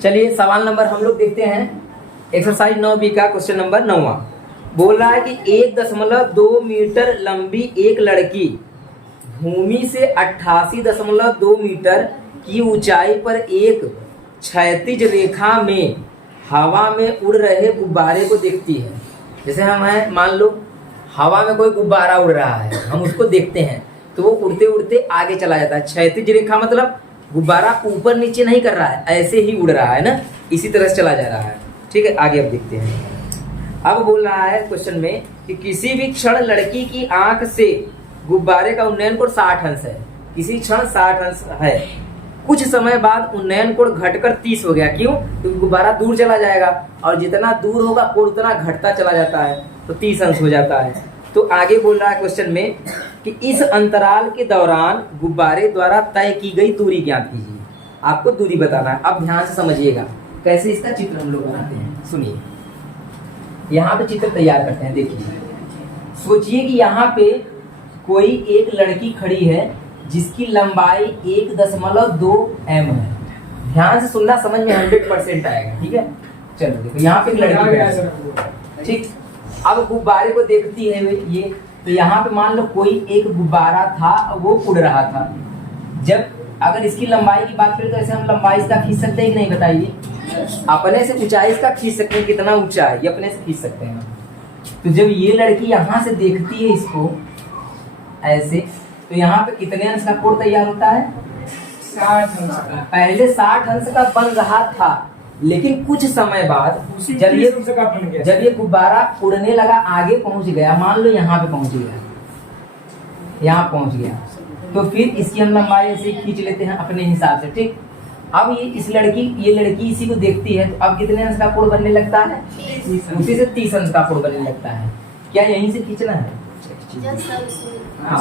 चलिए सवाल नंबर हम लोग देखते हैं। एक्सरसाइज 9B का क्वेश्चन नंबर 9वां बोल रहा है कि 1.2 मीटर लंबी एक लड़की भूमि से 88.2 मीटर की ऊंचाई पर एक क्षैतिज रेखा में हवा में उड़ रहे गुब्बारे को देखती है। जैसे हम हैं, मान लो हवा में कोई गुब्बारा उड़ रहा है, हम उसको देखते हैं तो वो उड़ते उड़ते आगे चला जाता है। क्षैतिज रेखा मतलब गुब्बारा ऊपर नीचे नहीं कर रहा है, ऐसे ही उड़ रहा है ना, इसी तरह से चला जा रहा है। ठीक है, आगे अब देखते हैं। अब बोल रहा है क्वेश्चन में कि किसी भी क्षण लड़की की आंख से गुब्बारे का उन्नयन कोण 60 अंश है। किसी क्षण 60 अंश है, कुछ समय बाद उन्नयन कोण घटकर 30 हो गया। क्यों? क्योंकि गुब्बारा दूर चला जाएगा और जितना दूर होगा कोण उतना घटता चला जाता है, तो 30 अंश हो जाता है। तो आगे बोल रहा है क्वेश्चन में कि इस अंतराल के दौरान गुब्बारे द्वारा तय की गई दूरी ज्ञात कीजिए। आपको दूरी बताना है। अब ध्यान से समझिएगा कैसे इसका चित्र हम लोग बनाते हैं। सुनिए, यहाँ पे चित्र तैयार करते हैं। देखिए, सोचिए कि यहाँ पे कोई एक लड़की खड़ी है जिसकी लंबाई 1.2 m है। ध्यान से सुनना, समझ में 100% आएगा। ठीक है, चलो देखो यहाँ पे एक लड़की है। ठीक, अब गुब्बारे को देखती है ये, तो यहाँ पे मान लो कोई एक गुब्बारा था, वो उड़ रहा था। जब अगर इसकी लंबाई की बात करें तो ऐसे हम लंबाई इसका खींच सकते हैं कि नहीं, बताइए। अपने से ऊंचाई इसका खींच सकते हैं, कितना ऊंचा है ये अपने से खींच सकते हैं। तो जब ये लड़की यहाँ से देखती है इसको ऐसे, तो यहाँ पे कितने अंश का कोण तैयार होता है? 60 अंश का। पहले 60 अंश का बन रहा था, लेकिन कुछ समय बाद जब ये गुब्बारा उड़ने लगा, आगे पहुंच गया, मान लो यहाँ पे पहुंच गया, यहाँ पहुंच गया, तो फिर इसकी हम लंबाई ऐसे खींच लेते हैं अपने हिसाब से। ठीक, अब ये लड़की इसी को देखती है, तो अब कितने अंश का कोण बनने लगता है? उसी से 30 अंश का कोण बनने लगता है। क्या यहीं से खींचना है? हाँ,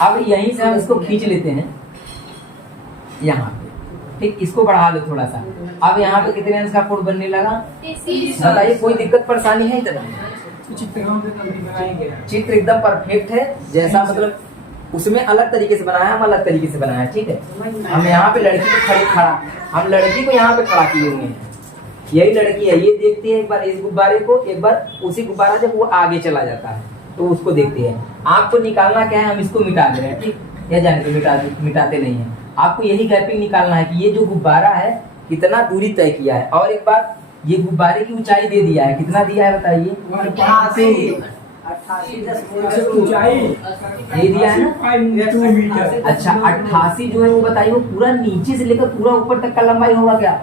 अब यहीं से हम इसको खींच लेते हैं यहाँ पे। ठीक, इसको बढ़ा दो थोड़ा सा। अब यहाँ पे कितने अंश का कोण बनने लगा? बताइए, कोई दिक्कत परेशानी है? इतना चित्र एकदम परफेक्ट है। जैसा मतलब उसमें अलग तरीके से बनाया, हम अलग तरीके से बनाया। ठीक है, हम यहाँ पे लड़की को हम लड़की को यहाँ पे खड़ा किए हुए हैं। यही लड़की है, ये देखती है एक बार इस गुब्बारे को, एक बार उसी गुब्बारा जब वो आगे चला जाता है तो उसको देखते हैं। आपको निकालना क्या है? हम इसको मिटा दे रहे हैं। ठीक, या जाने तो मिटाते नहीं है। आपको यही गैपिंग निकालना है कि ये जो गुब्बारा है कितना दूरी तय किया है। और एक बात, ये गुब्बारे की ऊंचाई दे दिया है, कितना दिया है बताइए? 88 दे दिया है ना। अच्छा, 88 जो है वो बताइए, वो पूरा नीचे से लेकर पूरा ऊपर तक का लंबाई होगा क्या?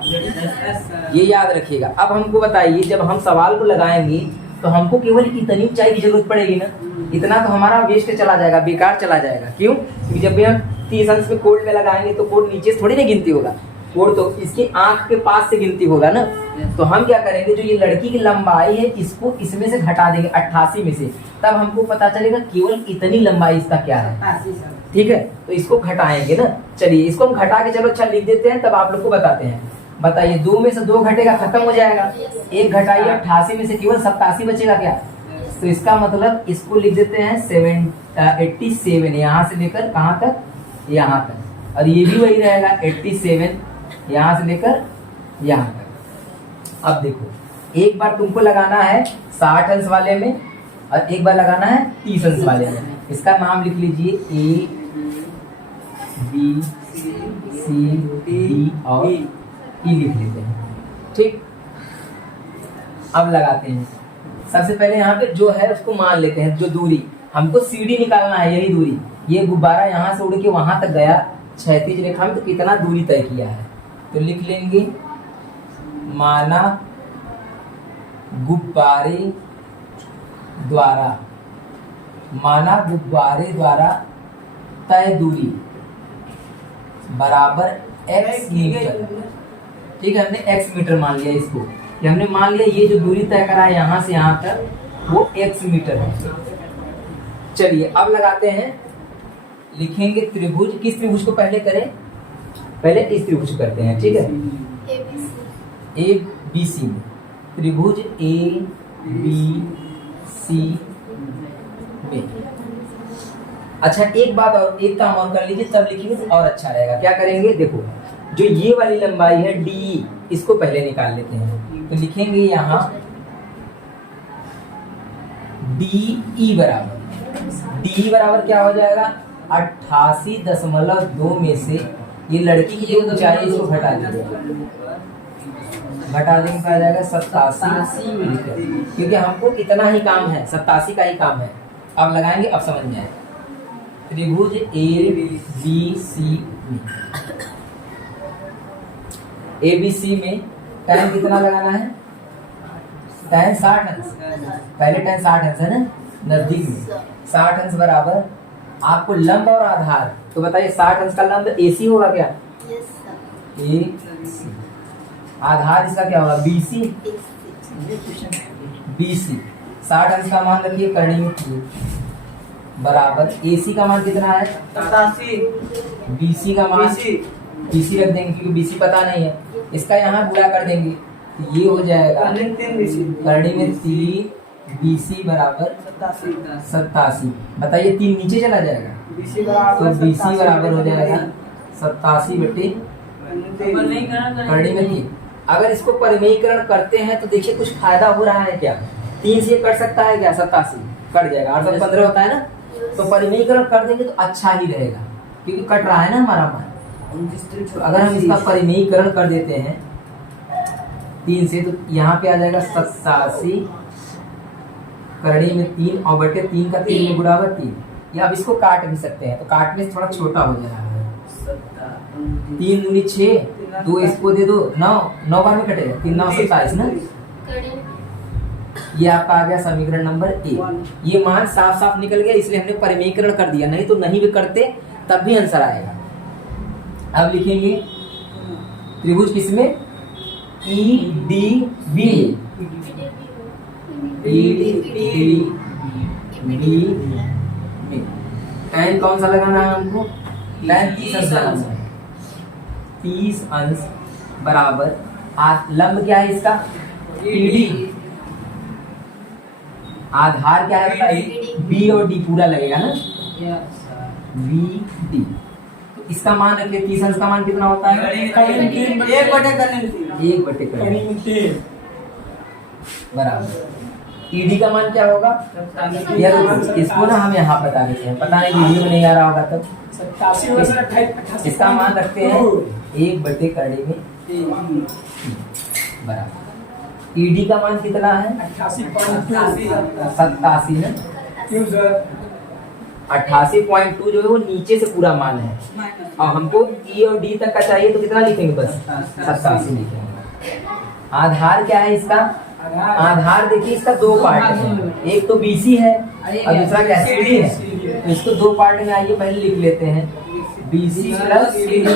ये याद रखिएगा। अब हमको बताइए, जब हम सवाल को लगाएंगे तो हमको केवल इतनी ऊंचाई की जरूरत पड़ेगी ना। इतना तो हमारा वेस्ट चला जाएगा, बेकार चला जाएगा। क्यों? क्योंकि जब भी हम 30 अंश में कोण में लगाएंगे तो कोण नीचे से थोड़ी ना गिनती होगा, कोण तो इसकी आंख के पास से गिनती होगा ना। तो हम क्या करेंगे, जो ये लड़की की लंबाई है इसको इसमें से घटा देंगे 88 में से, तब हमको पता चलेगा केवल इतनी लंबाई इसका क्या है। ठीक है, तो इसको घटाएंगे ना। चलिए इसको हम घटा के चलो अच्छा लिख देते हैं, तब आप लोग को बताते हैं। बताइए, 2 में से 2 घटेगा, खत्म हो जाएगा। 1 घटाइए 88 में से केवल 87 बचेगा क्या? तो इसका मतलब इसको लिख देते हैं 87, यहाँ से लेकर कहाँ तक? यहाँ तक। और ये भी वही रहेगा 87, यहाँ से लेकर यहाँ तक। अब देखो, एक बार तुमको लगाना है 60 अंश वाले में और एक बार लगाना है 30 अंश वाले में। इसका नाम लिख लीजिए A, B, C, D और E लिख लेते हैं। ठीक, अब लगाते हैं। सबसे पहले यहाँ पे जो है उसको मान लेते हैं, जो दूरी हमको CD निकालना है, यही दूरी। ये गुब्बारा यहाँ से उड़ के वहां तक गया क्षैतिज रेखा में, तो कितना दूरी तय किया है? तो लिख लेंगे, माना गुब्बारे द्वारा तय दूरी बराबर x मीटर। ठीक है, हमने x मीटर मान लिया इसको, कि हमने मान लिया ये जो दूरी तय करा है यहाँ से यहाँ तक वो x मीटर है। चलिए अब लगाते हैं, लिखेंगे त्रिभुज। किस त्रिभुज को पहले करें? पहले इस त्रिभुज को करते हैं। ठीक है, ABC त्रिभुज ABC में। अच्छा, एक बात और, एक काम और कर लीजिए, तब लिखेंगे तो और अच्छा रहेगा। क्या करेंगे? देखो, जो ये वाली लंबाई है डी, इसको पहले निकाल लेते हैं। तो लिखेंगे यहाँ डी बराबर क्या हो जाएगा, 88.2 में से ये लड़की की जो ऊंचाई इसको घटा देंगे, आ जाएगा 87 मीटर, क्योंकि हमको इतना ही काम है, 87 का ही काम है। अब लगाएंगे, अब समझ में आए। त्रिभुज ABC में tan कितना लगाना है, tan 60 अंश, पहले tan 60 अंश है ना, नजदीक में 60 अंश बराबर आपको लंब और आधार, तो बताइए 60 अंश का लंब AC होगा क्या, AC, आधार इसका क्या होगा BC, 60 अंश का मान रखिए करनी में बराबर AC का मान कितना है 87, BC का मान BC रख देंगे क्योंकि BC पता नहीं है, इसका यहाँ गुणा कर देंगे तो ये हो जाएगा करनी में 3 BC बराबर 87। बताइए 3 नीचे चला जाएगा तो BC बराबर हो जाएगा 87 बटे करनी में 3। अगर इसको परिमेयीकरण करते हैं तो देखिए कुछ फायदा हो रहा है क्या, 3 से कट सकता है क्या, 87 कट जाएगा, 8 से 15 होता है ना, तो परिमेयीकरण कर देंगे तो अच्छा ही रहेगा क्योंकि कट रहा है ना हमारा मान। तो अगर हम इसका परिमेयीकरण कर देते हैं 3 से तो यहाँ पे आ जाएगा 87 करनी में 3 और बटे 3 का 3 में बराबर 3, या अब इसको काट भी सकते हैं तो काटने से थोड़ा छोटा हो जा रहा है, 3 दूनी 6, 2 इसको दे दो 9, 9 बार में कटेगा 3 9 27 ना। ये आपका आ गया समीकरण नंबर 1। ये मान साफ साफ निकल गया इसलिए हमने परिमेयीकरण कर दिया, नहीं तो नहीं भी करते तब भी आंसर आएगा। अब लिखेंगे त्रिभुज किसमें, EDB tan कौन सा लगाना है हमको, tan 30 अंश लगाना है, 30 अंश बराबर लंब क्या है इसका ED, आधार क्या है बताइए B और D पूरा लगेगा ना, BD। तो इसका मान रखिए 30 अंश का मान कितना होता है 1 बटे बराबर ED का मान क्या होगा, यार इसको ना हम यहाँ बता देते हैं, पता नहीं वीडियो में नहीं आ रहा होगा तब। इसका मान रखते हैं 1 बटे करनी में बराबर ED का मान कितना है 87 ना, 88.2 जो है वो नीचे से पूरा मान है, और हमको E और D तक का चाहिए तो कितना लिखेंगे, बस 87 लिखेंगे। आधार क्या है इसका, आधार देखिए इसका 2 पार्ट है, एक तो BC है और दूसरा क्या CD है, तो इसको 2 पार्ट में आइए पहले लिख लेते हैं BC प्लस CD।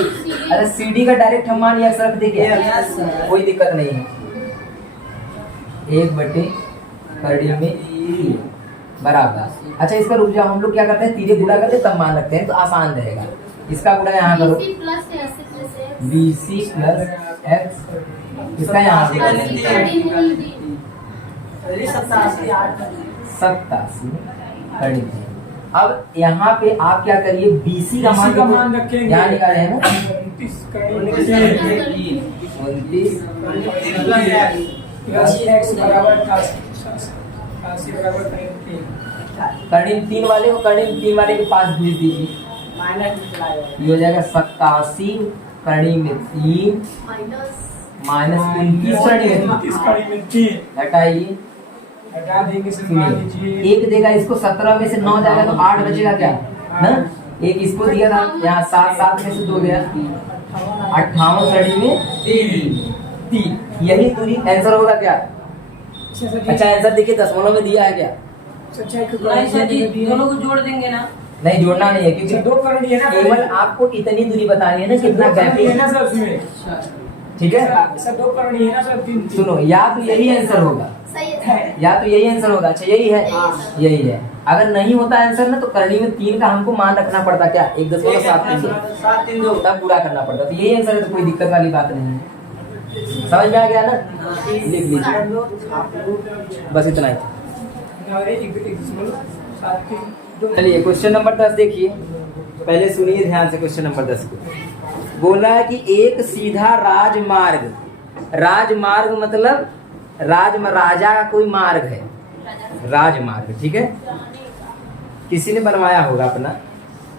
अरे CD का डायरेक्ट हम मान यह रख देंगे, कोई दिक्कत नहीं है, 1 बटे करनी में 3 बराबर। अच्छा इसका रुक जाओ, हम लोग क्या करते हैं तीरे गुणा करते तब मान रखते हैं तो आसान रहेगा। इसका गुणा यहाँ करो BC प्लस X, इसका यहाँ 87 करनी। अब यहाँ पे आप क्या करिए BC का मान रखेंगे, यहाँ निकाले है ना 29 करनी 3 वाले को करनी 3 वाले के पास भेज दीजिए, ये हो जाएगा 87 करनी में 3 माइनस 29 करनी में 3 हटाइए, हटा देंगे से 1 देगा इसको, 17 में से 9 जाएगा तो 8 बचेगा क्या ना, 1 इसको दिया था यहाँ 7 में से 2 गया 58 करनी में 3, यही दूरी आंसर होगा क्या। अच्छा आंसर देखिए दशमलव में दिया है क्या, दोनों को जोड़ देंगे ना, नहीं जोड़ना नहीं है क्योंकि 2 करनी है ना, केवल आपको इतनी दूरी बतानी है ना कितना गैप है ना सर उसमें, ठीक है सर 2 करनी है ना सर 3, सुनो या तो यही आंसर होगा, या तो यही आंसर होगा। अच्छा यही है, यही है। अगर नहीं होता आंसर ना तो करनी में 3 का हमको मान रखना पड़ता क्या 1.73 तब पूरा करना पड़ता, तो यही आंसर है, तो कोई दिक्कत वाली बात नहीं है। समझ में आ गया ना, लिख लीजिए बस इतना ही। चलिए क्वेश्चन नंबर 10 देखिए, पहले सुनिए ध्यान से क्वेश्चन नंबर 10 को। बोला है कि एक सीधा राजमार्ग, राजमार्ग मतलब राजा का कोई मार्ग है, राजमार्ग, ठीक है, किसी ने बनवाया होगा अपना,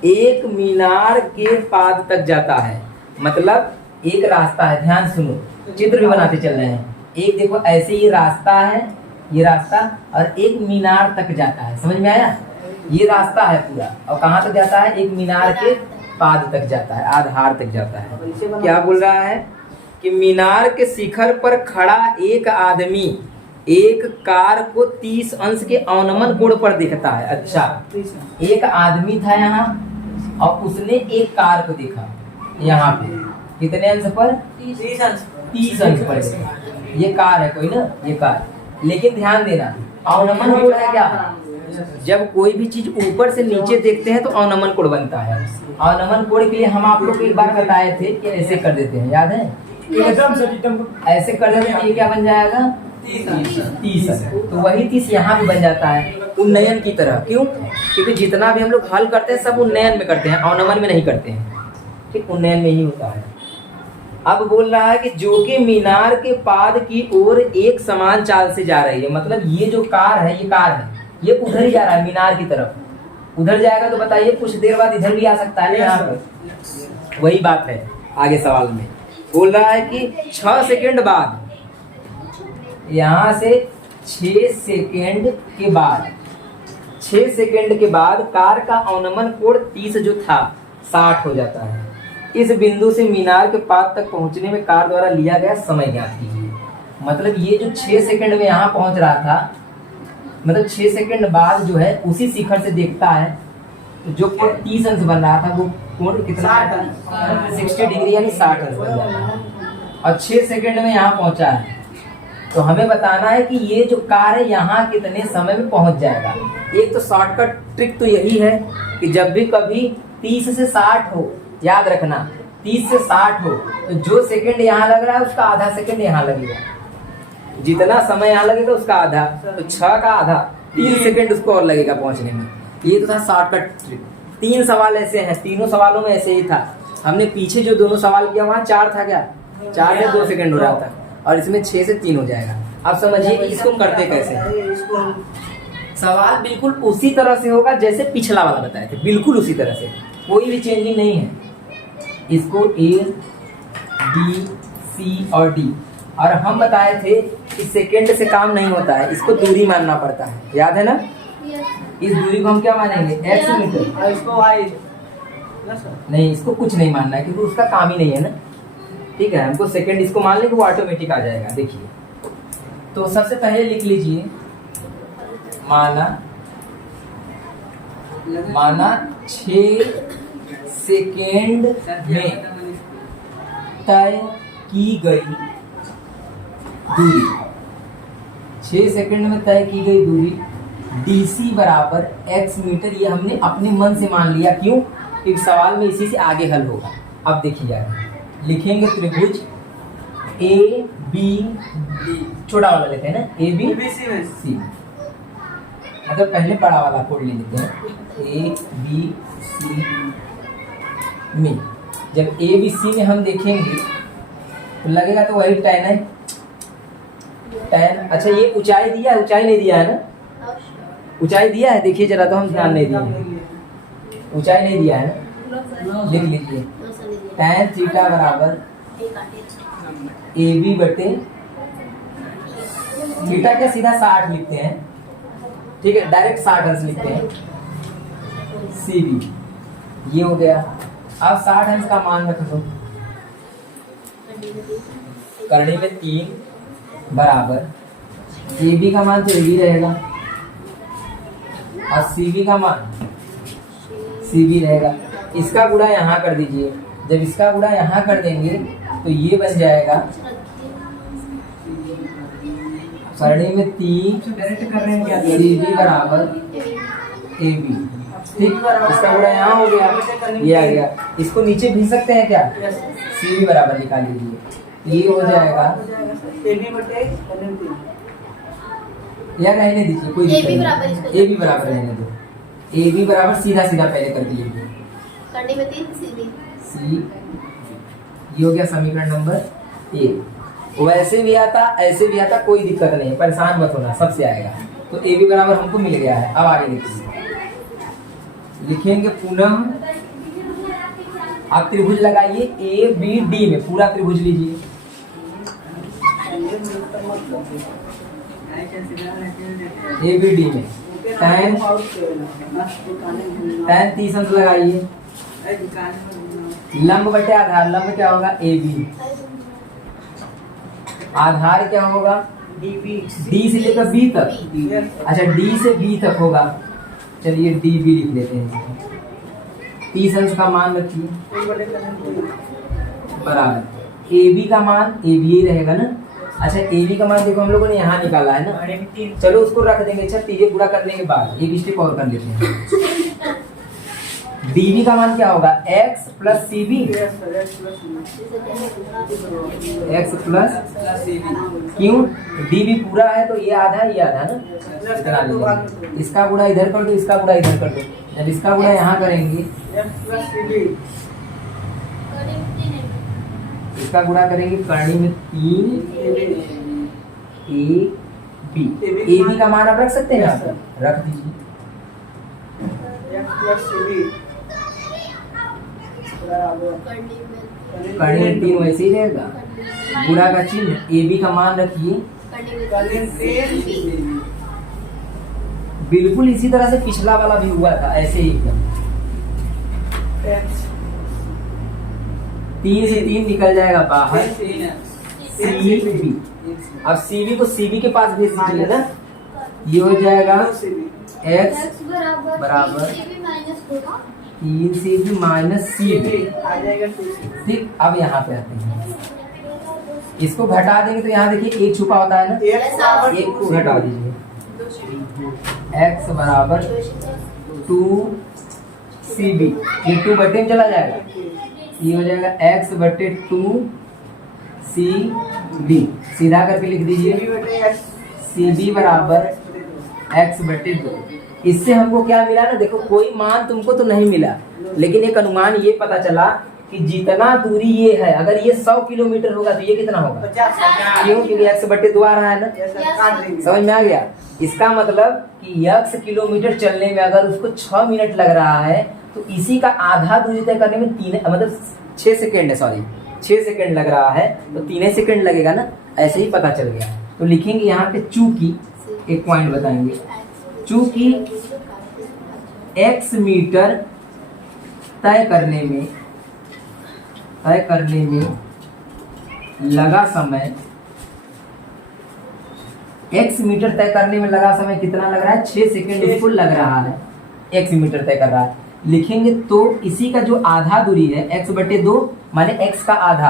एक मीनार के पाद तक जाता है। मतलब एक रास्ता है, ध्यान सुनो, चित्र भी बनाते चल रहे हैं। एक देखो ऐसे ये रास्ता है, ये रास्ता, और एक मीनार तक जाता है, समझ में आया? ये रास्ता है पूरा, और कहाँ तक जाता है? एक मीनार के पाद तक जाता है, आधार तक जाता है। क्या बोल रहा है कि मीनार के शिखर पर खड़ा एक आदमी एक कार को 30 अंश के अवनमन कोण पर देखता है। अच्छा, एक आदमी था यहाँ और उसने एक कार को देखा यहाँ पे, कितने अंश पर? 30 अंश पर देखा। ये कार है कोई ना, ये कार, लेकिन ध्यान देना अवनमन कोण है क्या? जब कोई भी चीज ऊपर से नीचे देखते हैं तो अवनमन कोण बनता है। अवनमन कोण के लिए हम आप लोग को एक बार बताए थे कि ऐसे कर देते हैं, याद है? एकदम से एकदम ऐसे कर देते हैं, ये क्या बन जाएगा? 30। तो वही 30 यहाँ पे बन जाता है, उन्नयन की तरह। क्यों? क्योंकि जितना भी हम लोग हल करते हैं सब उन्नयन में करते हैं, अवनमन में नहीं करते हैं, ठीक, उन्नयन में ही होता है। अब बोल रहा है कि जो कि मीनार के पाद की ओर एक समान चाल से जा रही है। मतलब ये जो कार है, ये कार है, ये उधर ही जा रहा है मीनार की तरफ। उधर जाएगा तो बताइए कुछ देर बाद इधर भी आ सकता है ना, यहाँ पे वही बात है। आगे सवाल में बोल रहा है कि 6 सेकंड बाद, यहाँ से 6 सेकंड के बाद, 6 सेकंड के बाद कार का अवनमन कोण 30 जो था 60 हो जाता है। इस बिंदु से मीनार के पाद तक पहुंचने में कार द्वारा लिया गया समय ज्ञात कीजिए। मतलब ये जो 6 सेकंड में यहाँ पहुंच रहा था, मतलब 6 सेकंड बाद जो है उसी शिखर से देखता है, तो जो कोण 30 अंश बन रहा था वो कोण कितना? 60 डिग्री यानी 60 अंश बन जाता है। और 6 सेकंड में यहाँ पहुंचा है, तो हमें बताना है कि ये जो कार है यहाँ कितने समय में पहुंच जाएगा। एक तो शॉर्टकट ट्रिक तो यही है कि जब भी कभी 30 से 60 हो, याद रखना 30 से 60 हो, तो जो सेकंड यहाँ लग रहा है उसका आधा सेकंड यहाँ लगेगा, जितना समय यहाँ लगेगा उसका आधा, तो 6 का आधा 3 सेकंड उसको और लगेगा पहुंचने में। ये तो था शॉर्टकट ट्रिक। 3 सवाल ऐसे हैं, तीनों सवालों में ऐसे ही था। हमने पीछे जो दोनों सवाल किया वहाँ 4 था, क्या 4 में 2 सेकंड हो रहा था, और इसमें 6 से 3 हो जाएगा। अब समझिए कि इसको करते कैसे। सवाल बिल्कुल उसी तरह से होगा जैसे पिछला वाला बताए थे, बिल्कुल उसी तरह से, कोई भी चेंजिंग नहीं है। इसको A, B, C और D, और हम बताए थे कि सेकंड से काम नहीं होता है, इसको दूरी मानना पड़ता है, याद है ना? इस दूरी को हम क्या मानेंगे? x metre. इसको y नहीं, इसको कुछ नहीं मानना है क्योंकि उसका काम ही नहीं है ना, ठीक है। हमको सेकंड इसको मान लेंगे, वो ऑटोमेटिक आ जाएगा। देखिए, तो सबसे पहले लिख लीजिए, माना 6 सेकेंड में तय की गई दूरी, 6 सेकंड में तय की गई दूरी DC बराबर x मीटर, ये हमने अपने मन से मान लिया। क्यों? क्योंकि सवाल में इसी से आगे हल होगा। अब देखिए जाए, लिखेंगे त्रिभुज ABD, छोटा वाला लेते हैं ना, ABC, मतलब पहले बड़ा वाला कोड ले लेते हैं। ABC में जब ABC में हम देखेंगे तो लगेगा तो वही tan है, tan। अच्छा, ये ऊंचाई दिया है, ऊंचाई नहीं दिया है ना? ऊंचाई दिया है, देखिए जरा, तो हम ध्यान नहीं दिए, ऊंचाई नहीं दिया है ना, लिख लीजिए tan थीटा बराबर AB बटे थीटा, क्या सीधा 60 लिखते हैं, ठीक है, डायरेक्ट 60 अंश लिखते हैं, CB, ये हो गया। अब 60 अंश का मान रख दो, करनी में 3 बराबर AB का मान तो AB रहेगा और CB का मान CB रहेगा। इसका गुणा यहाँ कर दीजिए, जब इसका गुणा यहाँ कर देंगे तो ये बन जाएगा, सरणी में 3 डायरेक्ट कर रहे हैं क्या? CB बराबर AB, ठीक, इसका गुणा यहाँ हो गया, ये आ गया। इसको नीचे भी सकते हैं क्या? CB बराबर निकाल लीजिए, ये हो जाएगा या रहने दीजिए, कोई दिक्कत नहीं, AB बराबर रहने दो, AB बराबर सीधा सीधा पहले कर दीजिए, करने में 3 CB, C ये हो गया समीकरण नंबर 1। वैसे भी आता ऐसे भी आता, कोई दिक्कत नहीं है, परेशान मत होना, सबसे आएगा। तो ए बी बराबर हमको मिल गया है। अब आगे देखिए, लिखेंगे पुनः, आप त्रिभुज लगाइए ए बी डी में, पूरा त्रिभुज लीजिए। ए बी डी में tan 30 अंश लगाइए। लंब बटे आधार, लंब क्या होगा ए बी, आधार क्या होगा डी से लेकर बी तक। अच्छा डी से बी तक होगा, चलिए डी बी लिख लेते हैं। 30 अंश का मान रखिए बराबर ए बी का मान, ए बी ही रहेगा ना। अच्छा ए बी का मान देखो हम लोगों ने यहाँ निकाला है ना, चलो उसको रख देंगे। अच्छा तीजे पूरा करने के बाद एक स्टेप और कर लेते हैं। डी बी का मान क्या होगा x plus c b, x plus क्यों, डी बी पूरा है तो ये आधा ना, इतना लीजिए। इसका गुणा इधर कर दो, इसका गुणा इधर कर दो। जब इसका गुणा यहाँ करेंगे, इसका गुणा करेंगे करनी में 3 ए बी। ए बी का मान आप रख सकते हैं यहाँ पर, रख दीजिए। करनी में 3 वैसे ही रहेगा, गुणा का चिन्ह। ए बी का मान रखिए बिल्कुल इसी तरह से पिछला वाला भी हुआ था, ऐसे ही एकदम 3 से 3 निकल जाएगा बाहर, सी बी। अब सी बी को सी बी के पास भेज दीजिए ना, ये हो जाएगा x बराबर 3 c b minus c b. ठीक, अब यहाँ पे आते हैं, इसको घटा देंगे तो यहाँ देखिए एक छुपा होता है ना, एक को घटा दीजिए। x बराबर 2 सी बी, ये 2 बटे में चला जाएगा, ये हो जाएगा x बटे 2 सी बी। सीधा करके लिख दीजिए सी बी बराबर x बटे 2। इससे हमको क्या मिला ना, देखो कोई मान तुमको तो नहीं मिला, लेकिन एक अनुमान ये पता चला कि जितना दूरी ये है, अगर ये 100 किलोमीटर होगा तो ये कितना होगा, क्यों, क्योंकि x बटे 2 आ रहा है ना। समझ में आ गया। इसका मतलब कि x किलोमीटर चलने में अगर उसको 6 मिनट लग रहा है, तो इसी का आधा दूरी तय करने में 3 मतलब 6 सेकेंड है, सॉरी 6 सेकेंड लग रहा है, तो 3 सेकेंड लगेगा ना, ऐसे ही पता चल गया। तो लिखेंगे यहाँ पे चूंकि, एक पॉइंट बताएंगे, चूंकि x मीटर तय करने में लगा समय, x मीटर तय करने में लगा समय कितना लग रहा है, 6 सेकेंड उसको लग रहा है, x मीटर तय कर रहा है। लिखेंगे तो इसी का जो आधा दूरी है x बटे 2 माने x का आधा,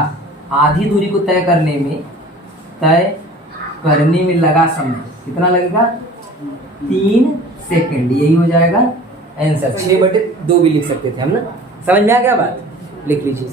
आधी दूरी को तय करने में लगा समय कितना लगेगा, 3 सेकेंड। यही हो जाएगा आंसर। 6 बटे 2 भी लिख सकते थे हम ना। समझ में आ गया बात, लिख लीजिए।